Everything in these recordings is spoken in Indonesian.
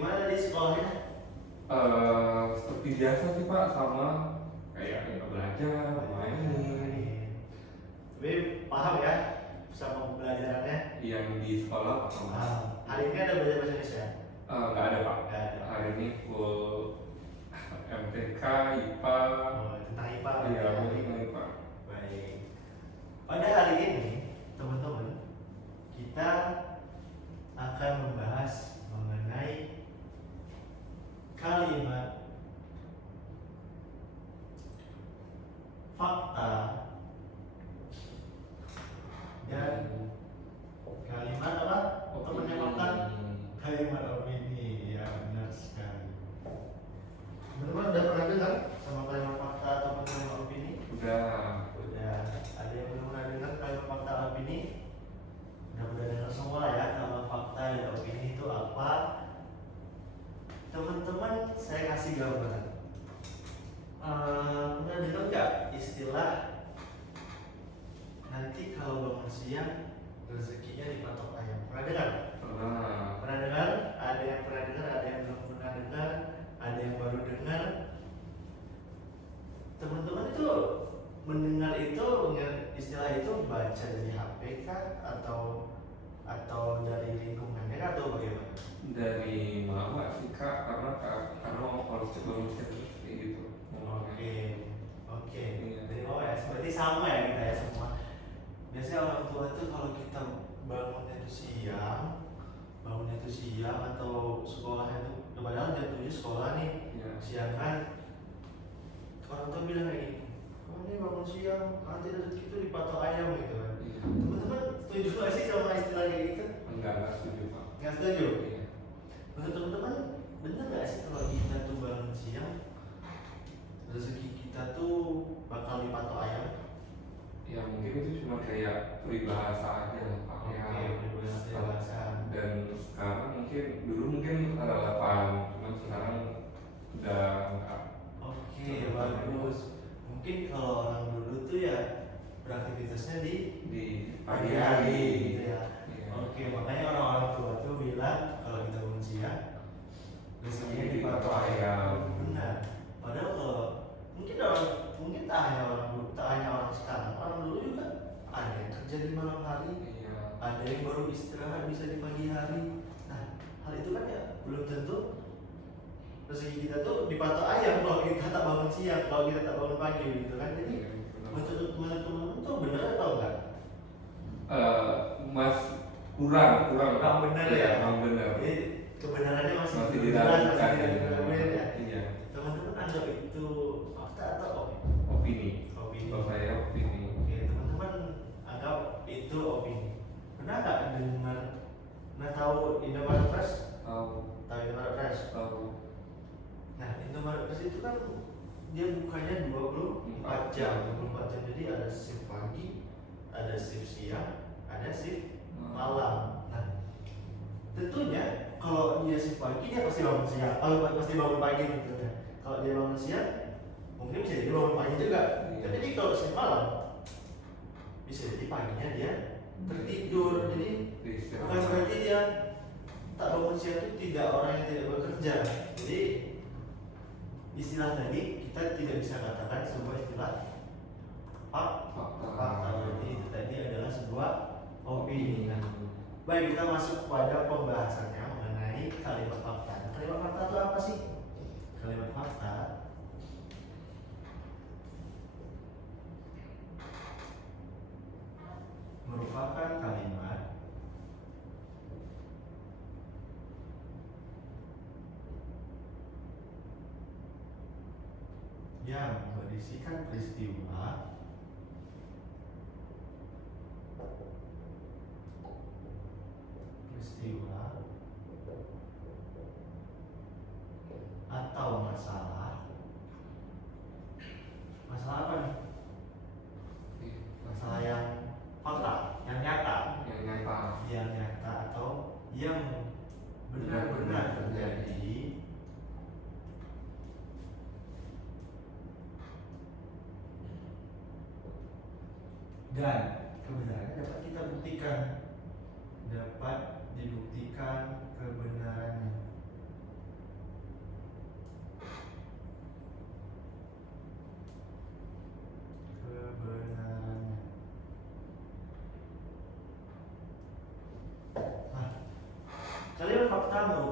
gimana di sekolahnya? Seperti biasa sih Pak, sama kayak belajar, main. Tapi paham ya sama pembelajarannya? Yang di sekolah sama. Hari ini ada belajar bahasa Indonesia? Nggak ada Pak. Nggak ada. Hari ini full MTK, IPA. Tentang IPA. Iya, tentang IPA. Baik. Pada hari ini, teman-teman, kita akan membahas mengenai kalimat fakta dan kalimat apa? Temannya fakta? Kalimat opini. Ya, benar sekali. Teman-teman udah pernah dengar sama kalimat fakta atau kalimat opini? Udah. Ada yang belum pernah dengar kalimat fakta opini? Udah dengar semua ya kalimat fakta dan opini itu apa? Teman-teman, saya kasih gambaran. Pernah dengar nggak istilah nanti kalau bangun siang rezekinya dipatok ayam? Pernah dengar? Pernah dengar? Ada yang pernah dengar, ada yang belum pernah dengar, ada yang baru dengar. Teman-teman itu mendengar itu istilah itu baca dari HP kah atau dari lingkungannya kah atau bagaimana? Dari mama sih Kak, karena kalau sebelumnya kayak gitu. Oke. Dari bawah ya, seperti sama ya kita ya semua. Biasanya orang tua itu kalau kita bangunnya itu siang atau sekolahnya itu padahal jam 7 sekolah nih, siang kan orang tua bilang kayak gini, kamu nih bangun siang, nanti rezeki itu dipatok ayam gitu kan. Teman-teman setuju gak sih sama istilah kayak gitu? Enggak setuju Pak. Nggak setuju? Iya. Menurut teman-teman, bener gak sih kalau kita tuh bangun siang rezeki kita tuh bakal dipatok ayam? Ya mungkin itu cuma kayak peribahasa aja lah Pak. Peribahasa. Dan sekarang dulu mungkin relevan, cuman sekarang udah enggak. Bagus. Mungkin kalau orang dulu tuh ya beraktivitasnya di pagi hari gitu ya. Makanya orang-orang tua tuh bilang kalau kita bangun siang rezekinya dipatok ayam. Benar. Padahal kalau mungkin tak hanya orang sekarang, orang dulu juga ada yang kerja di malam hari, ada yang baru istirahat bisa di pagi hari. Nah, hal itu kan ya belum tentu rezeki kita tuh dipatok ayam kalau kita tak bangun siang, kalau kita tak bangun pagi gitu kan. Jadi menurut teman-teman tuh benar atau enggak? Mas kurang benar ya. Jadi kebenarannya masih diragukan ya. Iya. Teman-teman anggap itu fakta atau opini? Kalau saya opini. Oke, teman-teman anggap itu opini. Pernah nggak dengar? Tahu Indomaret Fresh? Tahu Indomaret Fresh? Tahu. Nah, Indomaret Fresh itu kan dia bukanya 24 jam. Jadi ada shift pagi, ada shift siang, ada shift malam. Nah, tentunya kalau dia shift pagi dia pasti bangun siang, pasti bangun pagi gitu ya. Kalau dia bangun siang, mungkin bisa jadi bangun pagi juga. Tapi kalau shift malam, bisa jadi paginya dia tertidur. Jadi bukan berarti dia tak bangun siang itu tidak orang yang tidak bekerja. Jadi istilah tadi kita tidak bisa katakan sebuah istilah fakta. Jadi itu tadi adalah sebuah opini. Nah, baik, kita masuk pada pembahasannya mengenai kalimat fakta. Kalimat fakta itu apa sih? Kalimat fakta merupakan kalimat yang berisikan peristiwa atau masalah apa nih? Masalah yang fakta, yang nyata atau yang benar-benar terjadi dan kebenarannya dapat kita buktikan, dapat dibuktikan kebenarannya.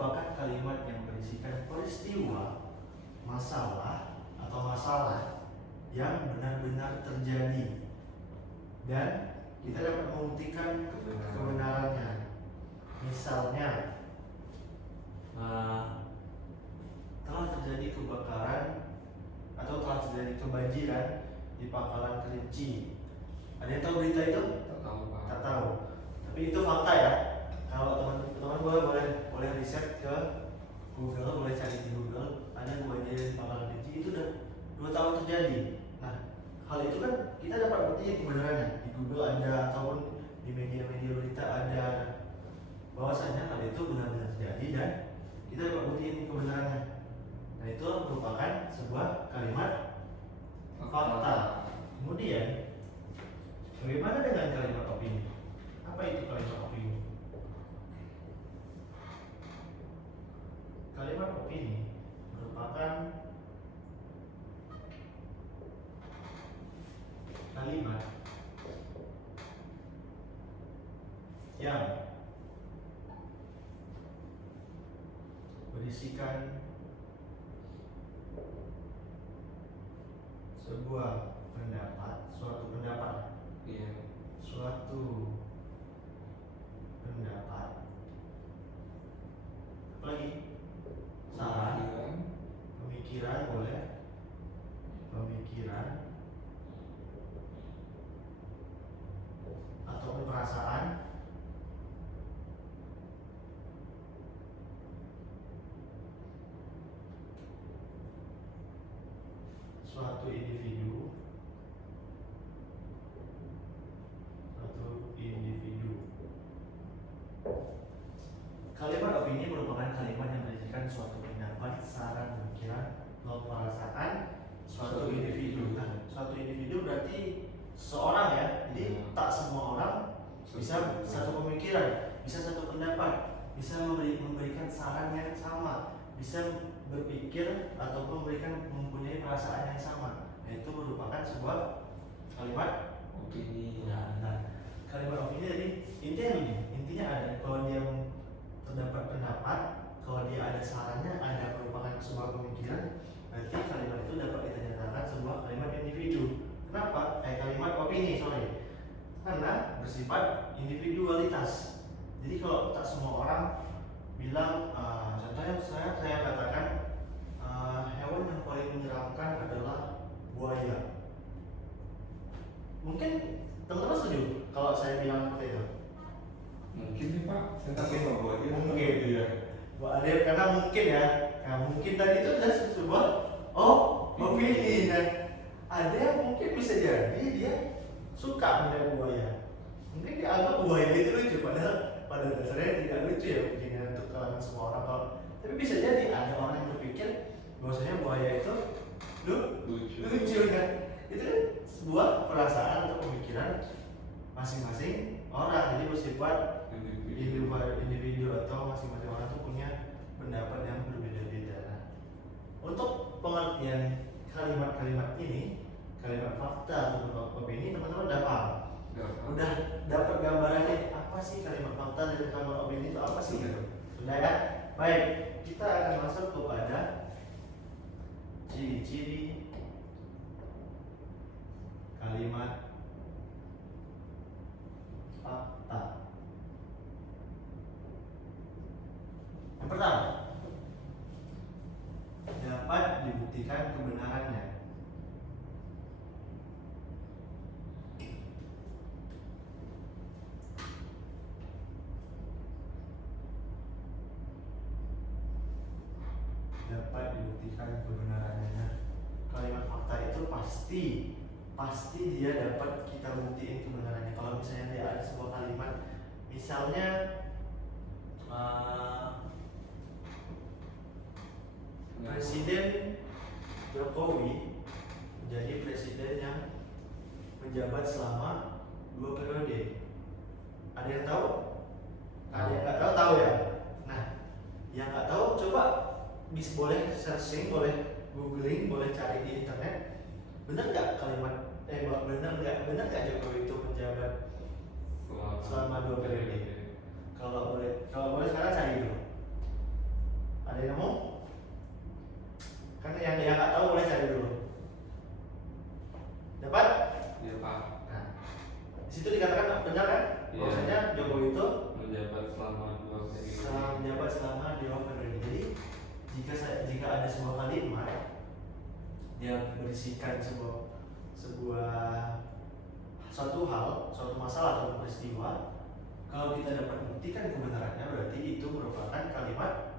merupakan kalimat yang berisikan peristiwa, masalah atau masalah yang benar-benar terjadi dan kita dapat membuktikan kebenarannya. Misalnya telah terjadi kebakaran atau telah terjadi kebanjiran di Pangkalan Kerinci. Ada yang tahu berita itu? Tak tahu Pak. Tak tahu. Tapi itu fakta ya. Kalau teman-teman boleh riset ke Google, boleh cari di Google. Ada kebanjiran di Pangkalan Kerinci itu udah 2 tahun terjadi. Nah, hal itu kan kita dapat buktiin kebenarannya. Di Google ada ataupun di media-media berita ada bahwasanya hal itu benar-benar terjadi dan kita dapat buktiin kebenarannya. Nah, itu merupakan sebuah kalimat fakta. Kemudian bagaimana dengan kalimat opini? Apa itu kalimat opini? Kalimat opini merupakan kalimat yang berisikan sebuah pendapat, suatu pendapat, apalagi saran, pemikiran boleh, ataupun perasaan, suatu individu. Kalimat opini merupakan kalimat yang berisikan suatu pendapat, saran, pemikiran, atau perasaan suatu individu. Nah, suatu individu berarti seorang ya. Jadi tak semua orang bisa satu pemikiran, bisa satu pendapat, bisa memberikan saran yang sama, bisa berpikir ataupun mempunyai perasaan yang sama. Nah, itu merupakan sebuah kalimat opini. Nah, kalimat opini jadi intinya ada kalau dia terdapat pendapat, kalau dia ada sarannya, ada merupakan sebuah pemikiran, berarti kalimat itu dapat kita nyatakan sebuah kalimat individu. Kenapa? Kalimat opini, karena bersifat individualitas. Jadi kalau tak semua orang bilang, contohnya saya katakan hewan yang paling menyeramkan adalah buaya. Mungkin teman-teman setuju kalau saya bilang seperti itu? Mungkin nih Pak, saya takut bawa aja. Mungkin ya. Ada karena mungkin ya. Nah, mungkin tadi itu adalah sebuah opini. Dan ada yang mungkin bisa jadi dia suka melihat buaya. Mungkin dia anggap buaya itu lucu, padahal pada dasarnya tidak lucu ya mungkin ya untuk kalangan semua orang. Tapi bisa jadi ada orang yang berpikir bahwasanya buaya itu lucu kan. Itu kan sebuah perasaan atau pemikiran masing-masing orang, jadi bersifat individu atau masing-masing orang itu punya pendapat yang berbeda-beda. Untuk pengertian kalimat-kalimat ini, kalimat fakta atau opini, teman-teman udah paham? Udah dapat gambarannya apa sih kalimat fakta dan kalimat opini itu apa sih? Sudah ya? Baik, kita akan masuk kepada ciri-ciri kalimat fakta. Yang pertama, dapat dibuktikan kebenarannya. Dapat dibuktikan kebenarannya. Kalimat fakta itu pasti dia dapat kita buktiin kebenarannya. Kalau misalnya dia ada sebuah kalimat, misalnya Presiden Jokowi menjadi presiden yang menjabat selama 2 periode. Ada yang tahu? Ada yang nggak tahu ya? Nah, yang nggak tahu coba boleh searching, boleh googling, boleh cari di internet. Benar nggak benar nggak Jokowi itu menjabat selama 2 periode? Kalau boleh sekarang cari dulu. Ada yang nemu? Kan yang nggak tahu boleh cari dulu. Dapat? Iya Pak. Nah, di situ dikatakan benar kan? Iya. Bahwasanya Jokowi itu Menjabat selama 2 periode. menjabat selama 2 periode. Jadi jika ada sebuah kalimat dia berisikan sebuah suatu hal, suatu masalah atau peristiwa, kalau kita dapat buktikan kebenarannya berarti itu merupakan kalimat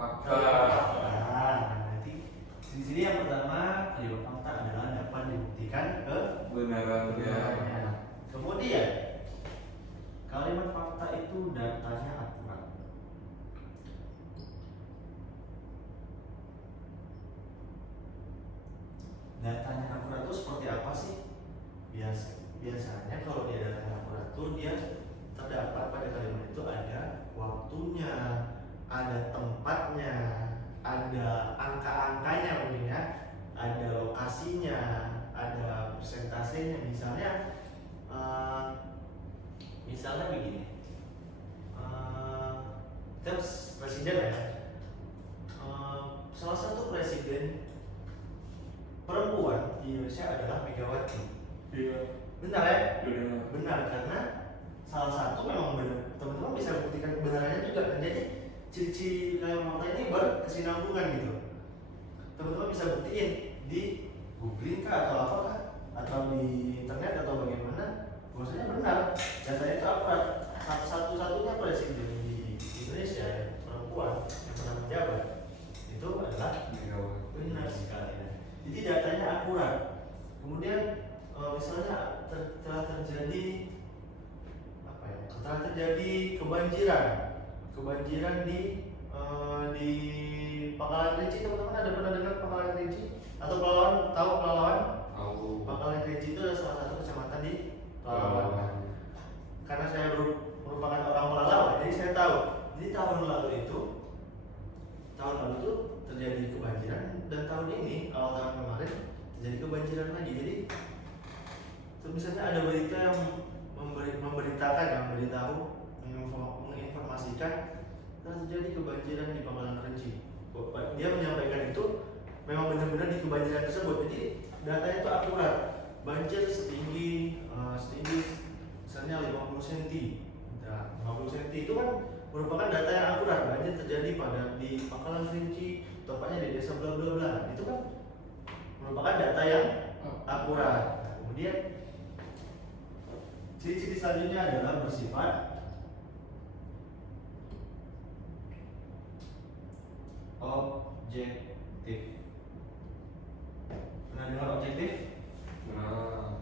Fakta. Nah, nanti di sini yang pertama kalimat fakta adalah dapat dibuktikan kebenarannya. Kemudian kalimat fakta itu datanya akurat. Datanya akurat itu seperti apa sih? Biasanya kalau dia datanya akurat itu dia terdapat pada kalimat itu ada waktunya, ada tempatnya, ada angka-angkanya mungkin ya, ada lokasinya, ada persentasenya. Misalnya begini, kita presiden ya, salah satu presiden perempuan di Indonesia adalah Megawati. Iya. Benar ya? Benar. Benar, karena salah satu memang benar. Teman-teman bisa buktikan kebenarannya juga kan. Jadi ciri-ciri kalimat fakta ini berkesinambungan gitu. Teman-teman bisa buktiin di googling kah atau apa kah, atau di internet atau bagaimana. Bahwasanya benar, datanya itu akurat. Satu-satunya presiden di Indonesia perempuan yang pernah menjabat itu adalah Megawati. benar sekali. Jadi datanya akurat. Kemudian misalnya telah terjadi telah terjadi kebanjiran di Pangkalan Kerinci. Teman-teman ada pernah dengar Pangkalan Kerinci atau Pelalawan? Tahu Pelalawan? Tahu. Pangkalan Kerinci itu adalah salah satu kecamatan di Pelalawan. Karena saya merupakan orang Pelalawan, jadi saya tahu. Jadi tahun lalu itu terjadi kebanjiran, dan tahun ini awal tahun kemarin terjadi kebanjiran lagi. Jadi misalnya ada berita yang menginformasikan telah terjadi kebanjiran di Pangkalan Kerinci. Dia menyampaikan itu memang benar-benar di kebanjiran tersebut. Jadi datanya itu akurat. Banjir setinggi misalnya 50 cm. Nah, 50 cm itu kan merupakan data yang akurat. Banjir terjadi di Pangkalan Kerinci, tepatnya di desa bla bla bla. Itu kan merupakan data yang akurat. Nah, kemudian ciri-ciri selanjutnya adalah bersifat objektif. Pernah dengar objektif? Nah.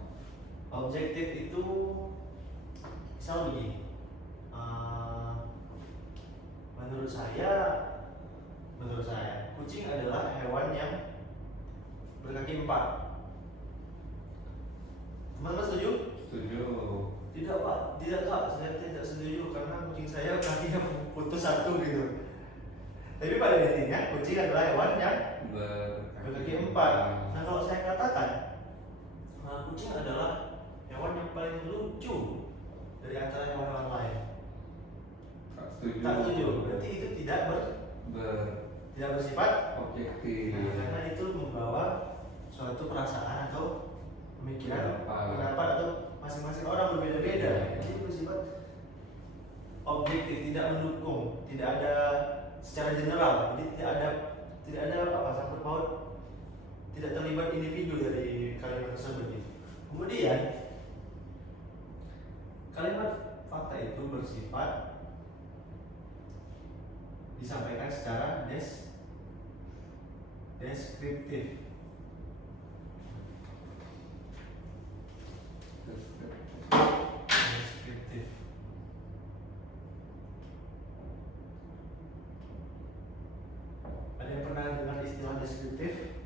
Objektif itu misal begini, menurut saya kucing adalah hewan yang berkaki 4. Teman-teman setuju? Setuju. Tidak Pak, tidak Kak, saya tidak setuju karena kucing saya kakinya putus 1 gitu. Tapi pada intinya kucing adalah hewan yang berkaki 4. Nah, kalau saya katakan kucing adalah hewan yang paling lucu dari antara hewan-hewan lain, tak setuju. Berarti itu tidak bersifat objektif. Nah, karena itu membawa suatu perasaan atau pemikiran, pendapat atau masing-masing orang berbeda-beda. Jadi bersifat objektif, tidak mendukung, tidak ada secara general. Jadi tidak ada sangkut paut, tidak terlibat individu dari kalimat tersebut. Kemudian kalimat fakta itu bersifat disampaikan secara deskriptif. Ada yang pernah dengar istilah deskriptif?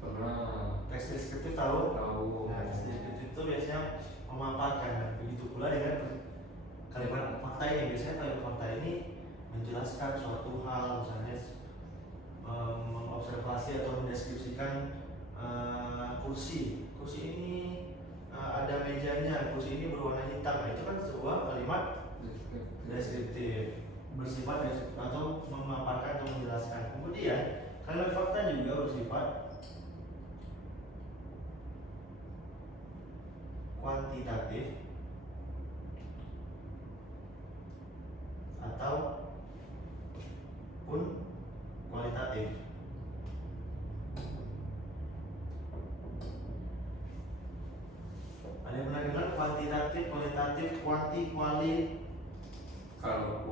Pernah. Teks deskriptif tahu? Tahu. Nah, teks deskriptif itu biasanya memaparkan. Begitu pula dengan kalimat fakta ini. Biasanya kalimat fakta ini menjelaskan suatu hal, misalnya mengobservasi atau mendeskripsikan kursi ini ada mejanya, kursi ini berwarna hitam. Nah, itu kan sebuah kalimat deskriptif. bersifat atau memaparkan atau menjelaskan. Kemudian kalimat fakta juga bersifat kuantitatif atau pun kualitatif. Ada yang pernah dengar kuantitatif, kualitatif, kuali? Kalau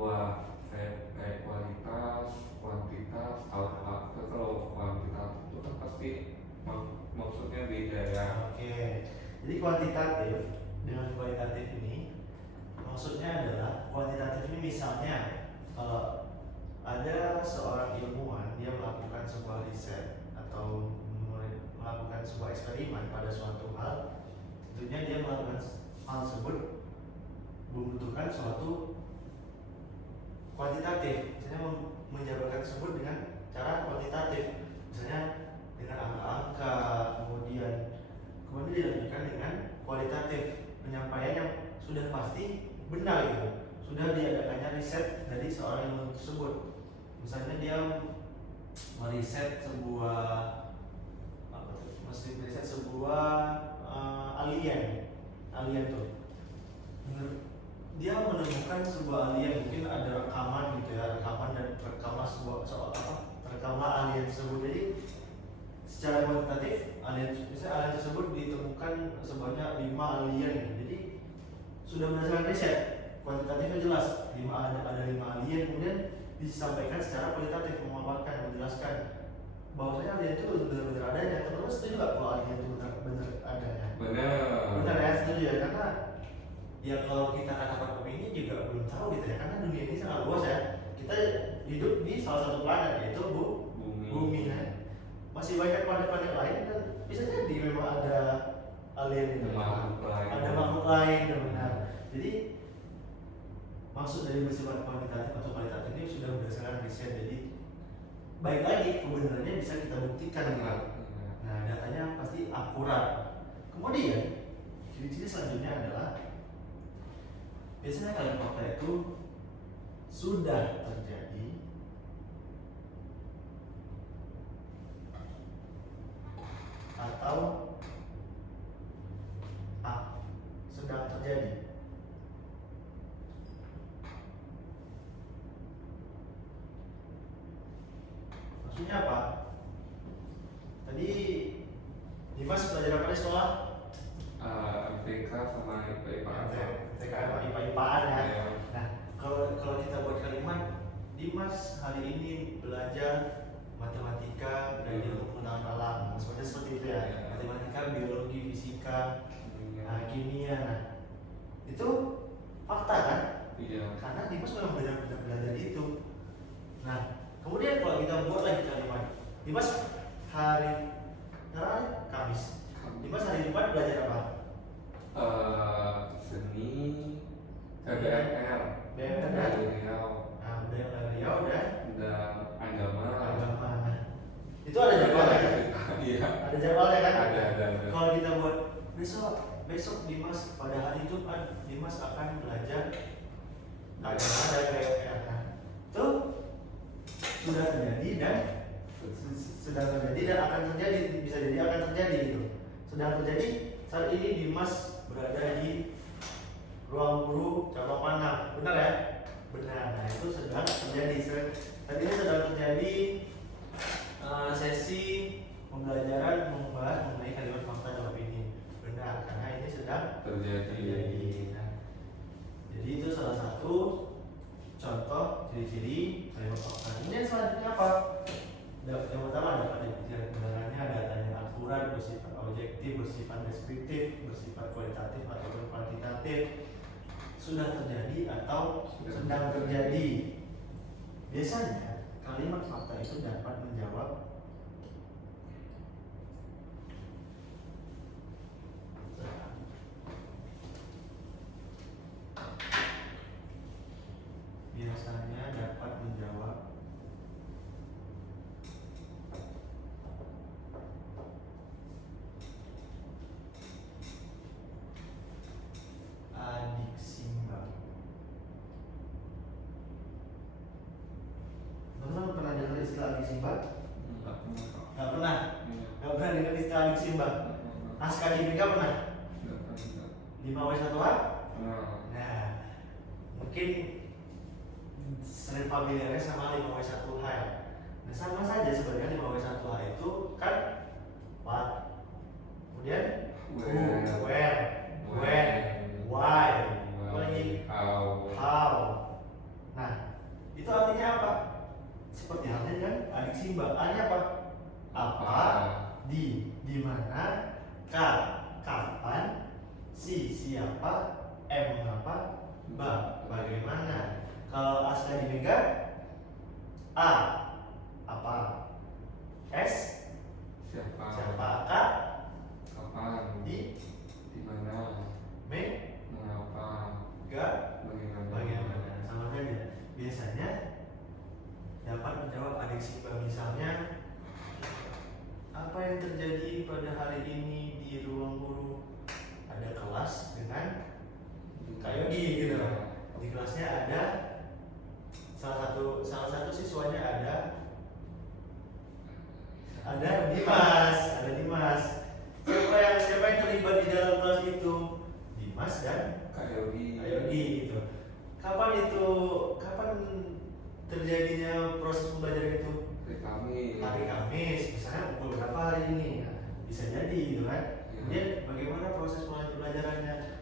kayak kualitas, kuantitas, tahu apa? Kalau kuantitatif itu kan pasti maksudnya beda ya. Oke. Jadi kuantitatif dengan kualitatif ini maksudnya adalah kuantitatif ini misalnya kalau ada seorang ilmuwan dia melakukan sebuah riset atau melakukan sebuah eksperimen pada suatu hal, tentunya dia melakukan hal tersebut membutuhkan suatu kuantitatif, misalnya menjabarkan tersebut dengan cara kuantitatif, misalnya dengan angka-angka, kemudian dilanjutkan dengan kualitatif, penyampaian yang sudah pasti benar gitu, sudah diadakannya riset dari seorang ilmuwan tersebut. Misalnya dia meriset sebuah alien tuh. Dia menemukan sebuah alien, mungkin ada rekaman gitu ya, rekaman alien tersebut. Jadi secara kuantitatif misalnya alien tersebut ditemukan sebanyak 5 alien gitu. Jadi sudah berdasarkan riset, kuantitatifnya jelas, ada 5 alien, kemudian disampaikan secara kualitatif, memaparkan, menjelaskan bahwasanya alien itu benar-benar adanya. Teman-teman setuju nggak kalau alien itu benar adanya? Benar ya, setuju ya, karena ya kalau kita katakan opini juga belum tahu gitu ya, karena dunia ini sangat luas ya. Kita hidup di salah satu planet yaitu bumi ya. Masih banyak planet-planet lain dan bisa jadi memang ada alien itu, ada makhluk lain benar. Jadi maksud dari bersifat kuantitatif atau kualitatif ini sudah berdasarkan riset. Jadi baik lagi kebenarannya bisa kita buktikan gitu. Nah, datanya pasti akurat. Kemudian ciri-ciri selanjutnya adalah biasanya kalimat fakta itu sudah terjadi atau sedang terjadi. Maksudnya apa? Tadi Dimas belajar apa di sekolah? MTK sama IPA-IPAan. MTK sama IPA-IPAan ya. Nah, kalau kita buat kalimat, Dimas hari ini belajar matematika dan ilmu pengetahuan alam, seperti itu ya. Matematika, biologi, fisika, kimia. Nah, itu fakta kan? Iya. Karena Dimas memang belajar itu. Nah, kemudian kalau kita buat lagi kalimat, Dimas hari Kamis. Dimas hari Jumat belajar apa? Seni, BMR dari Riau. Nah, dari Riau dan agama. Nah, itu ada jadwalnya kan? Iya. Ada jadwalnya kan? Ada. Kalau kita buat besok Dimas pada hari Jumat Dimas akan belajar agama dan BMR. Nah, itu sudah terjadi dan sedang terjadi dan akan terjadi, bisa jadi akan terjadi gitu. Sedang terjadi saat ini Dimas berada di ruang guru cabang mana? Benar ya? Benar. Nah, itu sedang terjadi. Saat ini sedang terjadi sesi pembelajaran membahas mengenai kalimat fakta dan opini. Benar, karena ini sedang terjadi. Nah, jadi itu salah satu contoh ciri-ciri kalimat fakta. Kemudian selanjutnya apa? Yang pertama dapat dibuktikan kebenarannya, datanya akurat, bersifat objektif, bersifat deskriptif, bersifat kualitatif ataupun kuantitatif, sudah terjadi atau sedang terjadi. Biasanya kalimat fakta itu dapat menjawab adik simbang. istilah adik Simba? Enggak pernah Kak. Nggak pernah. Iya. Nggak pernah dengar istilah adik Simba. Enggak pernah. Naskah GBK pernah? Enggak pernah. 5W1H? Pernah. Nah, mungkin sering familiarnya sama 5W1H ya. Nah, sama saja sebenarnya 5W1H itu kan what, kemudian who, where, when, why, apa lagi, how. Nah, itu artinya apa? Seperti halnya dengan adik Simba. Artinya apa? Apa, di mana, kapan, siapa, mengapa, bagaimana. Kalau Aska di Mega, A apa, S siapa, K kapan, di mana, M mengapa, G bagaimana. Sama saja. Biasanya dapat menjawab adik Simba, misalnya apa yang terjadi pada hari ini di ruang guru. Ada kelas dengan Kak Yogi gitu. Di kelasnya ada salah satu siswanya ada Dimas. Siapa yang terlibat di dalam kelas itu? Dimas dan Kak Yogi gitu. Kapan terjadinya proses pembelajaran itu? Hari Kamis. Misalnya pukul berapa hari ini? Nah, bisa jadi gitu kan. Kemudian bagaimana proses pembelajarannya?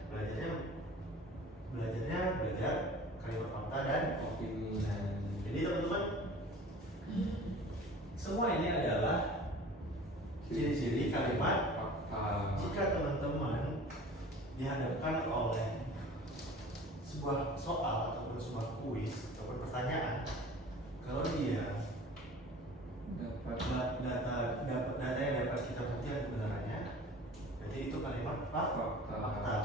Belajar kalimat fakta dan opini. Jadi teman-teman, semua ini adalah ciri-ciri kalimat fakta. jika teman-teman dihadapkan oleh sebuah soal ataupun sebuah kuis ataupun pertanyaan, kalau dia Dapat data yang dapat kita buktikan kebenarannya, berarti itu kalimat fakta.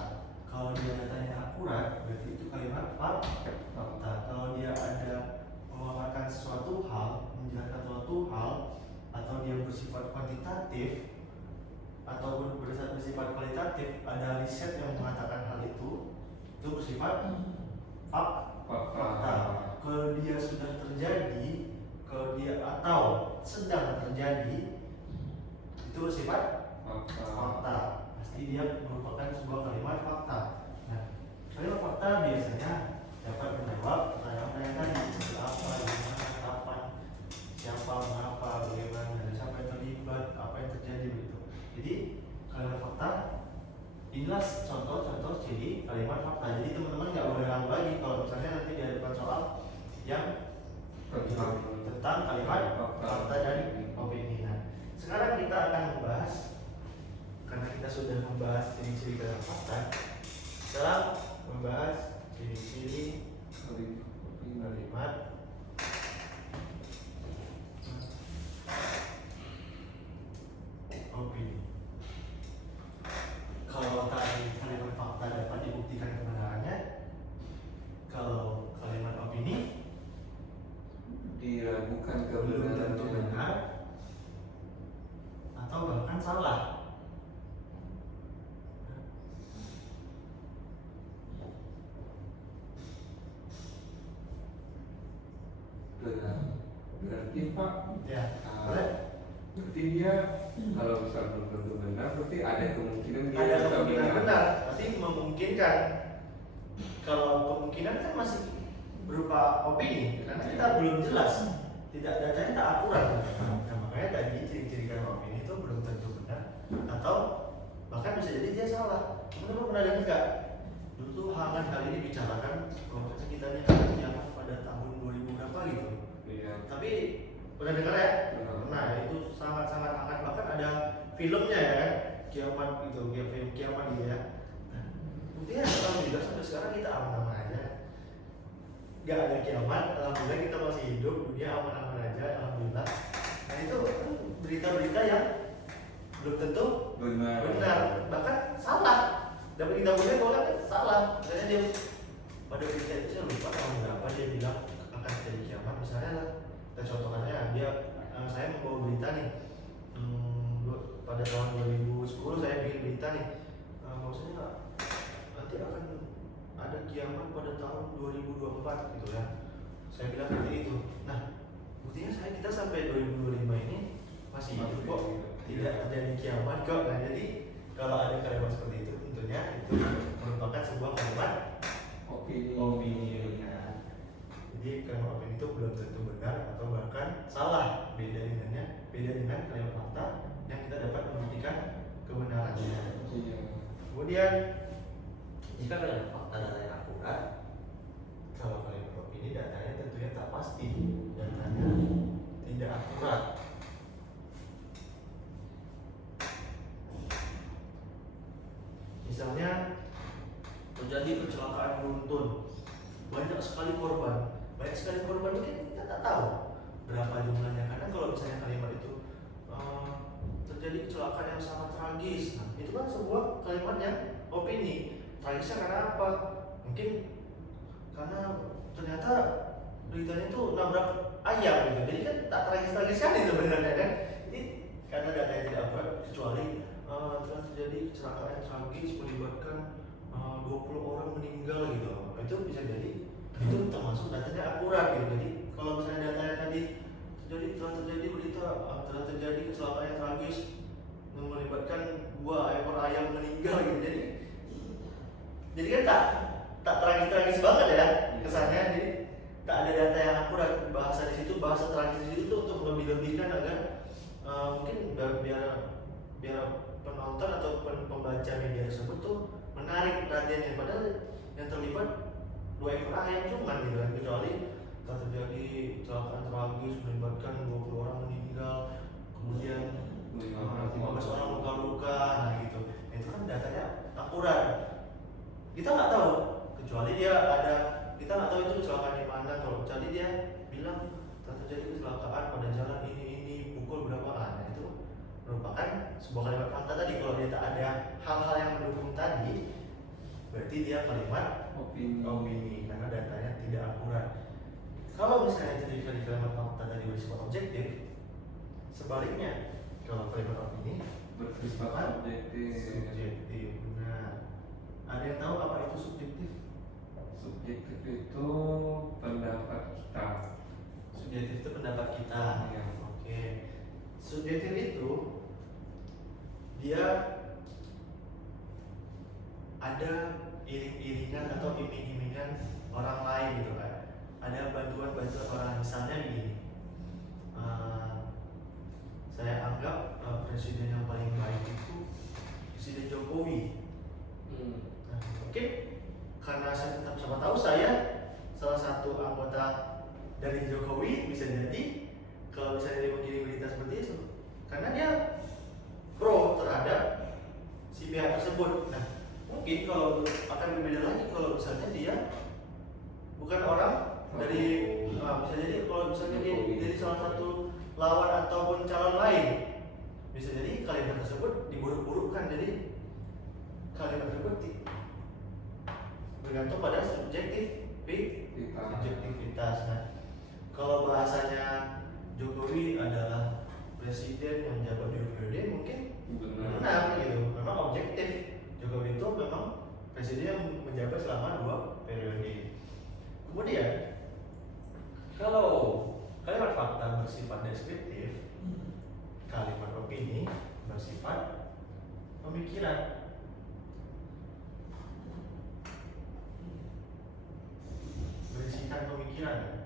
Kalau dia datanya akurat, berarti itu kalimat fakta. Kalau dia ada memaparkan suatu hal, menjelaskan suatu hal, atau dia bersifat kuantitatif ataupun bersifat kualitatif, ada riset yang mengatakan hal itu bersifat fakta. Kalau dia sudah terjadi, kalau dia atau sedang terjadi, itu bersifat fakta. Pasti dia merupakan sebuah kalimat fakta. Nah, kalimat fakta biasanya dapat menjawab pertanyaan-pertanyaan tadi, seperti apa, di mana, kapan, siapa, mengapa, bagaimana, dan siapa yang terlibat, apa yang terjadi begitu. Jadi kalimat fakta inilah contoh-contoh ciri kalimat fakta. Jadi teman-teman nggak boleh ragu lagi kalau misalnya nanti dihadapkan soal yang tentang kalimat fakta dan opini. Nah, sekarang kita akan membahas, karena kita sudah membahas ciri-ciri kalimat fakta, sekarang membahas ciri-ciri kalimat opini. Kalau tadi kalimat fakta dapat dibuktikan kebenarannya, kalau kalimat opini diragukan belum kebenaran tentu benar atau bahkan salah. Berarti Pak, Ya, boleh. berarti dia kalau misal belum tentu benar, berarti ada kemungkinan dia Ada bisa kemungkinan benar, berarti memungkinkan. Kalau kemungkinan kan masih berupa opini, karena kita belum jelas, tidak datanya tak akurat. Nah, makanya tadi ciri-ciri kalimat opini itu belum tentu benar atau bahkan bisa jadi dia salah. Teman-teman pernah dengar nggak? Dulu tuh hangat kali ini bicarakan kalau sekitarnya akan kiamat pada tahun 2000 berapa gitu. Iya. Tapi pernah dengar ya? Pernah. Nah, itu sangat-sangat hangat, bahkan ada filmnya ya kan, kiamat gitu, film kiamat gitu ya. Nah, buktinya alhamdulillah sampai sekarang kita aman-aman aja. Gak ada kiamat, alhamdulillah kita masih hidup, dunia aman-aman aja, alhamdulillah. Nah, itu kan berita-berita yang belum tentu benar, bahkan salah. Dapat kita boleh bahwa kan salah. Misalnya dia pada berita itu saya lupa tahun berapa dia bilang akan terjadi kiamat, misalnya lah. Dan contohnya dia saya membawa berita nih, pada tahun 2010 saya bikin berita nih, maksudnya nanti akan ada kiamat pada tahun 2024 gitu ya. Saya bilang seperti itu. Nah, buktinya kita sampai sampai 2025 ini masih hidup kok, tidak terjadi kiamat kok. Nah jadi kalau ada kalimat seperti itu tentunya itu merupakan sebuah kalimat opini. Nah, jadi kalimat opini itu belum tentu benar atau bahkan salah. Beda dengan kalimat fakta yang kita dapat membuktikan kebenarannya. Kemudian jika kalimat fakta datanya akurat, kalau kalimat opini datanya tentunya tak pasti, datanya tidak akurat. Misalnya terjadi kecelakaan beruntun, banyak sekali korban mungkin kita tak tahu berapa jumlahnya, karena kalau misalnya kalimat itu terjadi kecelakaan yang sangat tragis, nah, itu kan sebuah kalimat yang opini. Tragisnya karena apa? Mungkin karena ternyata beritanya itu nabrak ayam gitu, jadi kan tak tragis sekali sebenarnya kan. Jadi karena datanya tidak akurat, kecuali telah terjadi kecelakaan yang tragis melibatkan 20 orang meninggal gitu, itu bisa jadi itu termasuk datanya akurat gitu. Jadi kalau misalnya datanya tadi telah terjadi berita telah terjadi kecelakaan yang tragis yang melibatkan 2 ekor ayam meninggal gitu, jadi kan tak tragis banget ya kesannya. Jadi tak ada data yang akurat. Bahasa di situ, bahasa tragis di situ tuh untuk lebih-lebihkan agar mungkin biar penonton atau pembaca media tersebut tuh menarik perhatiannya, padahal yang terlibat 2 ekor ayam cuma gitu kan. Kecuali telah terjadi kecelakaan tragis melibatkan 20 orang meninggal, kemudian 15 orang luka-luka, nah gitu. Itu kan datanya akurat. Kita nggak tahu, kecuali kita nggak tahu itu kecelakaan di mana. Kalau kecuali dia bilang telah terjadi kecelakaan pada jalan ini pukul berapa, nah itu merupakan sebuah kalimat fakta tadi. Kalau dia tak ada hal-hal yang mendukung tadi, berarti dia kalimat opini karena datanya tidak akurat. Kalau misalnya terjadi kalimat fakta tadi bersifat objektif, sebaliknya kalau kalimat opini bersifat subjektif. Nah, ada yang tahu apa itu subjektif? Subjektif itu pendapat kita. Subjektif itu pendapat kita. Ya. Oke. Subjektif itu dia ada iring-iringan atau iming-imingan orang lain gitu kan. Ada bantuan-bantuan orang, misalnya begini. Saya anggap presiden yang paling baik itu Presiden Jokowi. Nah, mungkin karena sama tahu saya salah satu anggota dari Jokowi, bisa jadi kalau misalnya dia mengirim berita seperti itu karena dia pro terhadap si pihak tersebut. Nah, mungkin kalau akan berbeda lagi kalau misalnya dia bukan orang dari bisa jadi kalau misalnya dia dari salah satu lawan ataupun calon lain, bisa jadi kalimat tersebut diburuk-burukkan. Jadi kalimat tersebut bergantung pada subjektivitas. Nah, kalau bahasanya Jokowi adalah presiden yang menjabat 2 periode, mungkin benar gitu, memang objektif. Jokowi itu memang presiden yang menjabat selama 2 periode. Kemudian kalau kalimat fakta bersifat deskriptif, kalimat opini bersifat pemikiran. Berisikan pemikiran.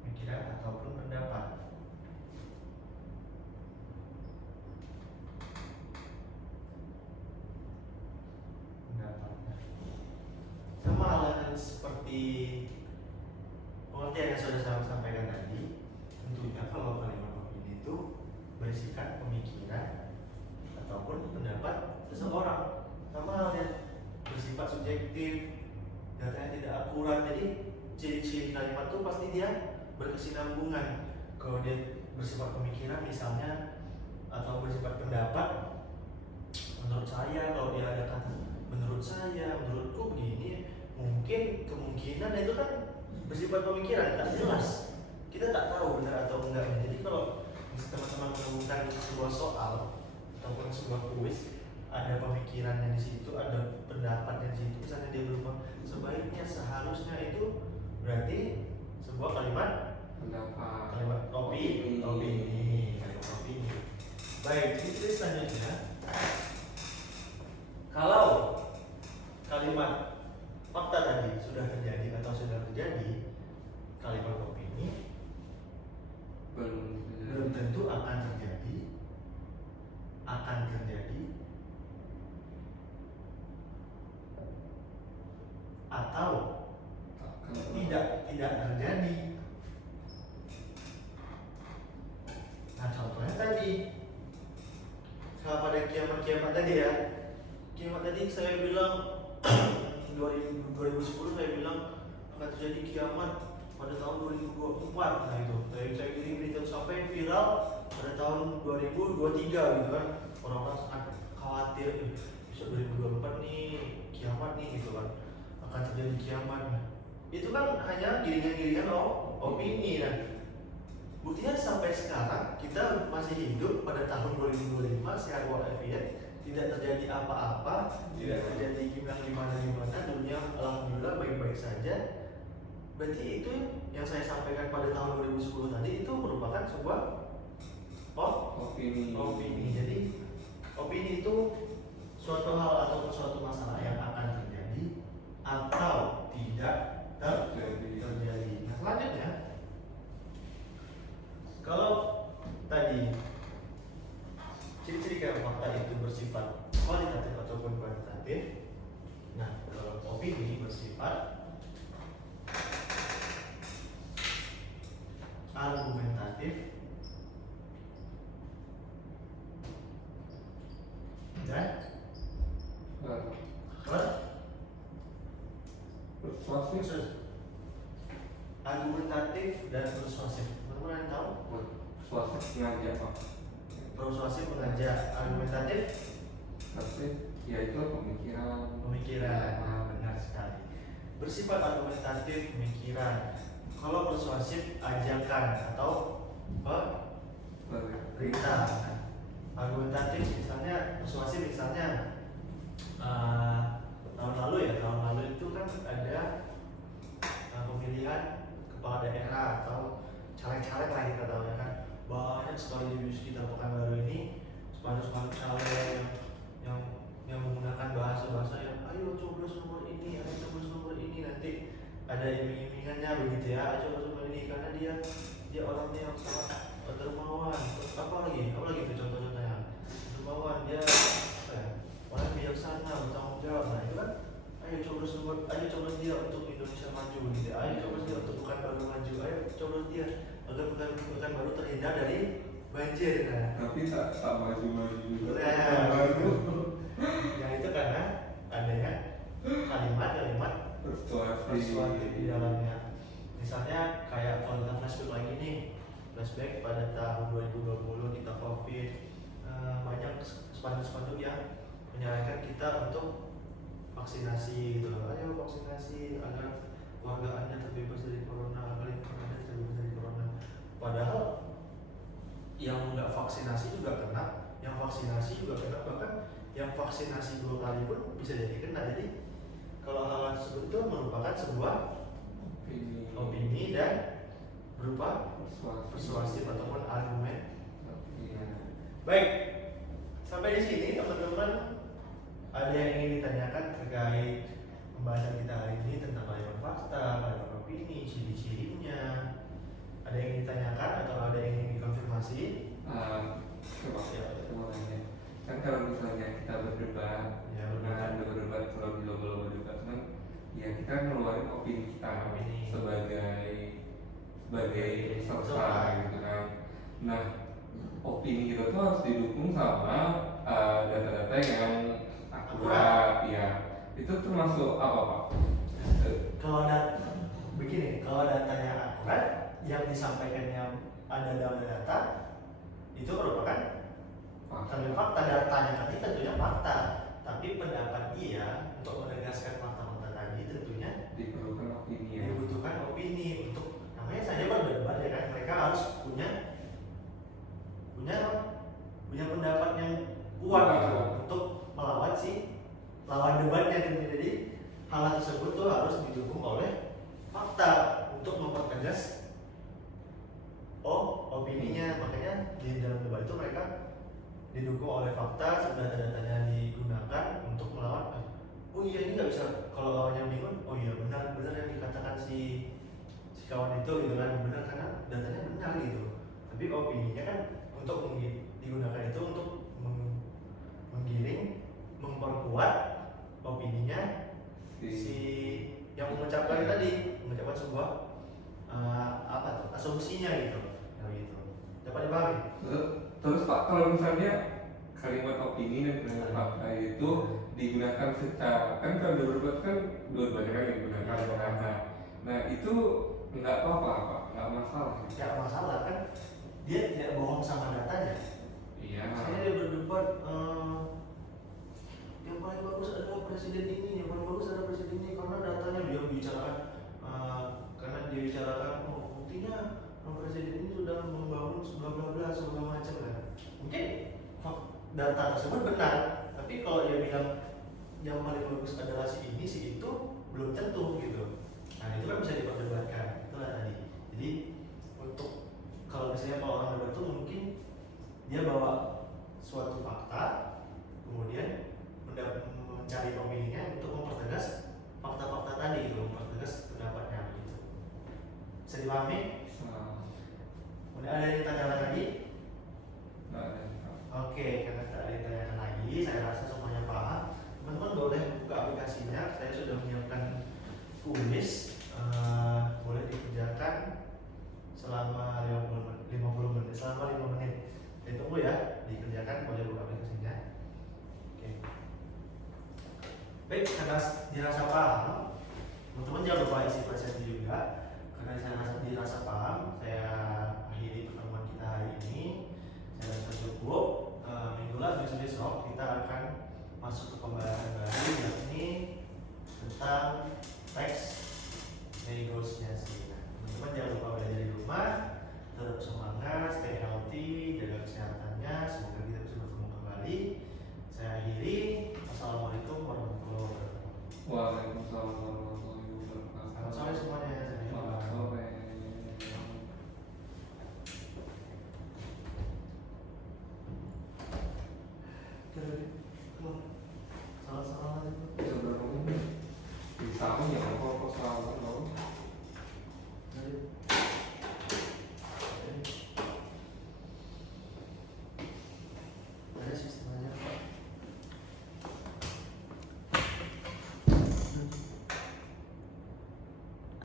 Pemikiran ataupun pendapat. Sama halnya seperti pengertian yang sudah saya sampaikan tadi, tentunya kalau kalimat opini itu berisikan pemikiran ataupun pendapat seseorang. Sama halnya bersifat subjektif, datanya tidak akurat. Jadi ciri-ciri kalimat itu pasti dia berkesinambungan. Kalau dia bersifat pemikiran misalnya atau bersifat pendapat, menurut saya, kalau dia ada kata menurut saya, menurutku begini, mungkin kemungkinan itu kan bersifat pemikiran, tak jelas. Kita tak tahu benar atau enggak. Jadi kalau teman-teman menemukan sebuah soal ataupun sebuah kuis, ada pemikirannya di situ, ada pendapatnya di situ, misalnya dia berupa sebaiknya, seharusnya, itu berarti sebuah kalimat opini, kalimat opini. Baik, jadi selanjutnya, kalau kalimat fakta tadi sudah terjadi atau sudah terjadi, kalimat opini belum tentu akan terjadi, atau tidak terjadi. Nah, contohnya tadi, kalau pada kiamat tadi ya, kiamat tadi saya bilang 2010 saya bilang akan terjadi kiamat pada tahun 2024. Nah itu saya kirim berita sampai viral pada tahun 2023 gitu kan, orang-orang sangat khawatir bisa 2024 nih kiamat nih gitu kan, akan terjadi kiamat. Itu kan hanya giringan-giringan opini kan. Buktinya sampai sekarang kita masih hidup pada tahun 2025 sehat walafiat, tidak terjadi apa-apa, tidak terjadi gimana, dunia alhamdulillah baik-baik saja. Berarti itu yang saya sampaikan pada tahun 2010 tadi itu merupakan sebuah opini. Jadi opini itu suatu hal atau suatu masalah yang akan terjadi atau tidak terjadi. Nah, selanjutnya, kalau tadi ciri-ciri fakta itu bersifat kualitatif ataupun kuantitatif, nah kalau opini bersifat argumentatif dan persuasif. Argumentatif dan persuasif. Teman-teman tahu? Persuasif mengajak, argumentatif ya itu pemikiran. Nah, benar sekali. Bersifat argumentatif, pemikiran. Kalau persuasif, ajakan atau perintah. Argumentatif misalnya, persuasif misalnya tahun lalu itu kan ada pemilihan kepala daerah atau caleg-caleg lah kita tahu ya kan, banyak sekali di sekitar Pekanbaru ini spanduk-spanduk caleg yang menggunakan bahasa yang ayo coblos nomor ini, nanti ada iming-imingannya begitu ya, ayo coblos nomor ini karena dia orangnya yang sangat dermawan, apa lagi itu contoh-contohnya dermawan, dia orang bijaksana, bertanggung jawab. Nah itu kan ayo coblos dia untuk Indonesia maju gitu, ayo coblos dia untuk Pekanbaru maju, ayo coblos dia agar Pekanbaru terhindar dari banjir. Nah tapi tak maju ya itu karena adanya kalimat persuasif di dalamnya. Misalnya kayak kalau kita flashback pada tahun 2020 kita COVID, banyak spanduk-spanduk yang menyarankan kita untuk vaksinasi gitu. Ayo vaksinasi agar keluarga Anda terbebas dari corona, agar lingkungan Anda terbebas dari corona. Padahal yang nggak vaksinasi juga kena, yang vaksinasi juga kena, bahkan yang vaksinasi 2 kali pun bisa jadi kena. Jadi kalau hal tersebut itu merupakan sebuah opini dan berupa persuasif ataupun argumen. Baik, sampai di sini teman-teman ada yang ingin ditanyakan terkait pembahasan kita hari ini tentang kalimat fakta, kalimat opini, ciri-cirinya? Ada yang ingin ditanyakan atau ada yang ingin dikonfirmasi? Kan kalau misalnya kita berdebat, kalau di lomba-lomba debat kan, ya kita ngeluarin opini kita sebagai peserta gitu kan. Nah, opini kita tuh harus didukung sama data-data yang akurat, ya. Itu termasuk apa Pak? Kalau datanya akurat, yang disampaikannya ada data, itu merupakan fakta. Datanya tadi tentunya fakta, tapi pendapat dia untuk menegaskan fakta-fakta tadi tentunya dibutuhkan opini untuk namanya saja berdebat ya kan. Mereka harus punya pendapat yang kuat gitu untuk melawan si lawan debatnya gitu. Jadi hal tersebut tuh harus didukung oleh fakta untuk mempertegas opininya. Makanya di dalam debat itu mereka didukung oleh fakta, data-datanya digunakan untuk melawan. Oh iya, ini nggak bisa, kalau lawannya bingung, oh iya benar yang dikatakan si kawan itu gitu kan, benar karena datanya benar gitu. Tapi opininya kan untuk digunakan itu untuk menggiring, memperkuat opininya si yang mengucapkan tadi, mengucapkan sebuah asumsinya gitu. Dapat dipahami? Terus Pak, kalau misalnya kalimat opini dan kalimat fakta itu digunakan secara, kan kalau berdebat kan dua-duanya kan digunakan kata. Nah itu nggak apa-apa Pak, nggak masalah. Nggak masalah kan, dia tidak bohong sama datanya. Iya. Saya dia berdebat, yang paling bagus adalah presiden ini, yang paling bagus adalah presiden ini karena datanya dia bicarakan, karena dia bicarakan, buktinya presiden ini sudah membangun bla segala macam kan. Mungkin data tersebut benar, tapi kalau dia bilang yang paling bagus adalah si ini, si itu, belum tentu gitu. Nah itu kan bisa diperdebatkan, itulah tadi. Jadi untuk kalau misalnya kalau orang debat itu mungkin dia bawa suatu fakta, kemudian mencari opininya untuk mempertegas fakta-fakta tadi gitu, mempertegas pendapatnya gitu. Bisa dipahami? Udah ada yang ditanyakan lagi? Oke, karena tidak ada yang ditanyakan lagi, saya rasa semuanya paham. Teman-teman boleh buka aplikasinya, saya sudah menyiapkan kuis, boleh dikerjakan selama 50 menit, selama 5 menit. Saya tunggu ya, dikerjakan, boleh buka aplikasinya. Oke. Baik, karena dirasa paham, teman-teman jangan lupa isi presentasi juga. Karena saya dirasa paham, saya akhiri pertemuan kita hari ini. Saya rasa cukup. Minggu lalu besok kita akan masuk ke pembahasan baru, yakni tentang teks negosiasi. Nah, teman-teman jangan lupa belajar di rumah, tetap semangat, stay healthy, jaga kesehatannya. Semoga kita bisa bertemu kembali. Saya akhiri. Assalamualaikum warahmatullahi wabarakatuh. Waalaikumsalam warahmatullahi wabarakatuh. Selamat sore semuanya. Selamat sore. Salah-salah. Bisa berapa menit? Bisa, ya, kok salah.